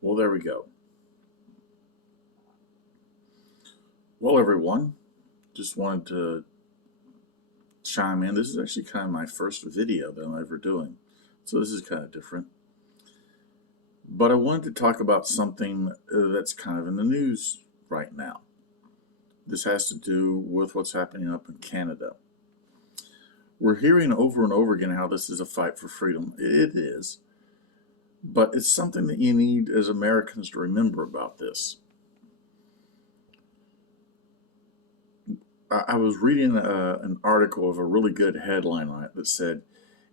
Well, there we go. Well, everyone, just wanted to chime in. This is actually kind of my first video that I'm ever doing, so this is kind of different. But I wanted to talk about something that's kind of in the news right now. This has to do with what's happening up in Canada. We're hearing over and over again how this is a fight for freedom. It is. But it's something that you need as Americans to remember about this. I was reading an article of a really good headline on it that said,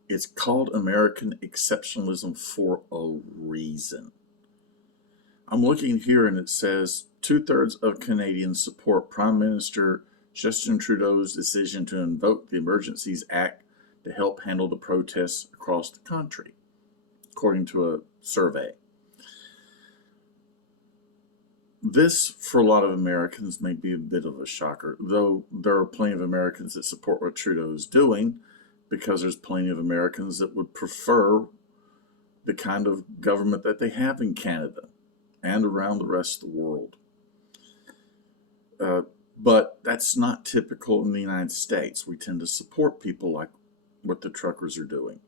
it's called American exceptionalism for a reason. I'm looking here and it says 2/3 of Canadians support Prime Minister Justin Trudeau's decision to invoke the Emergencies Act to help handle the protests across the country, according to a survey. This, for a lot of Americans, may be a bit of a shocker, though there are plenty of Americans that support what Trudeau is doing, because there's plenty of Americans that would prefer the kind of government that they have in Canada and around the rest of the world. But that's not typical in the United States. We tend to support people like what the truckers are doing.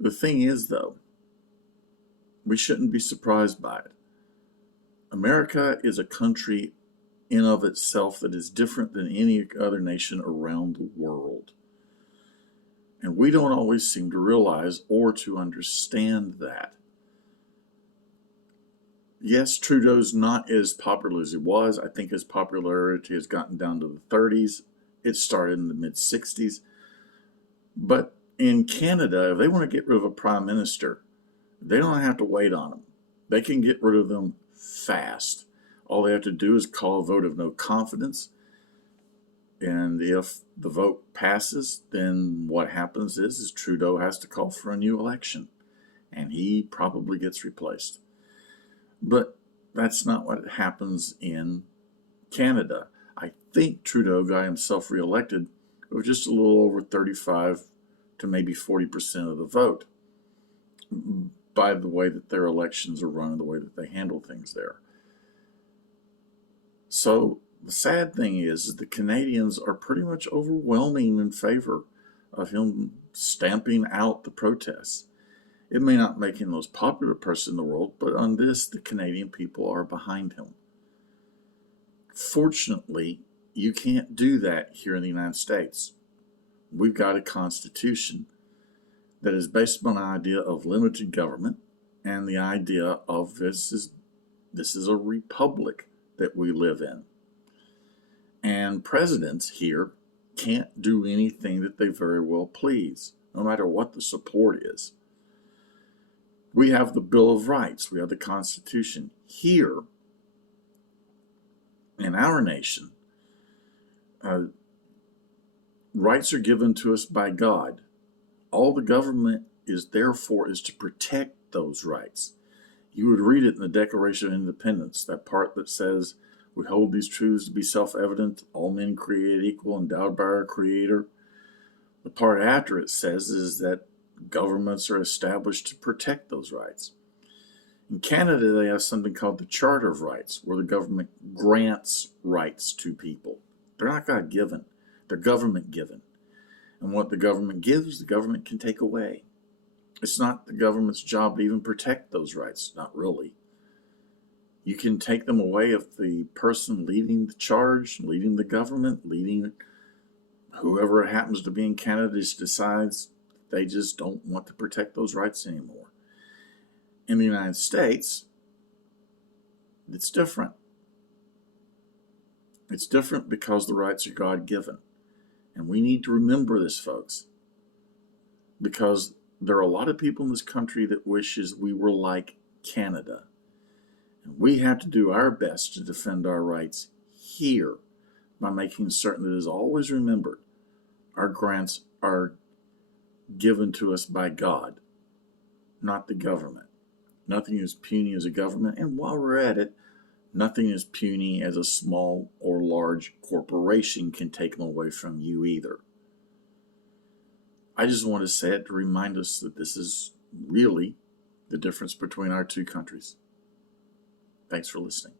The thing is, though, we shouldn't be surprised by it. America is a country in of itself that is different than any other nation around the world. And we don't always seem to realize or to understand that. Yes, Trudeau's not as popular as he was. I think his popularity has gotten down to the 30s. It started in the mid-60s. But in Canada, if they want to get rid of a prime minister, they don't have to wait on him. They can get rid of them fast. All they have to do is call a vote of no confidence. And if the vote passes, then what happens is Trudeau has to call for a new election. And he probably gets replaced. But that's not what happens in Canada. I think Trudeau got himself reelected with just a little over 35 to maybe 40% of the vote by the way that their elections are run and the way that they handle things there. So the sad thing is the Canadians are pretty much overwhelming in favor of him stamping out the protests. It may not make him the most popular person in the world, but on this, the Canadian people are behind him. Fortunately, you can't do that here in the United States. We've got a constitution that is based on the idea of limited government and the idea of this is a republic that we live in. And presidents here can't do anything that they very well please, no matter what the support is. We have the Bill of Rights. We have the Constitution. Here, in our nation, rights are given to us by God. All the government is there for is to protect those rights. You would read it in the Declaration of Independence, that part that says, we hold these truths to be self-evident, all men created equal, endowed by our Creator. The part after it says is that governments are established to protect those rights. In Canada, they have something called the Charter of Rights, where the government grants rights to people. They're not God-given. They're government-given. And what the government gives, the government can take away. It's not the government's job to even protect those rights. Not really. You can take them away if the person leading the charge, leading the government, leading whoever it happens to be in Canada just decides they just don't want to protect those rights anymore. In the United States, it's different. It's different because the rights are God-given. And we need to remember this, folks, because there are a lot of people in this country that wishes we were like Canada. And we have to do our best to defend our rights here by making certain that it is always remembered our grants are given to us by God, not the government. Nothing is puny as a government, and while we're at it, nothing is puny as a small or large corporation can take them away from you either. I just want to say it to remind us that this is really the difference between our two countries. Thanks for listening.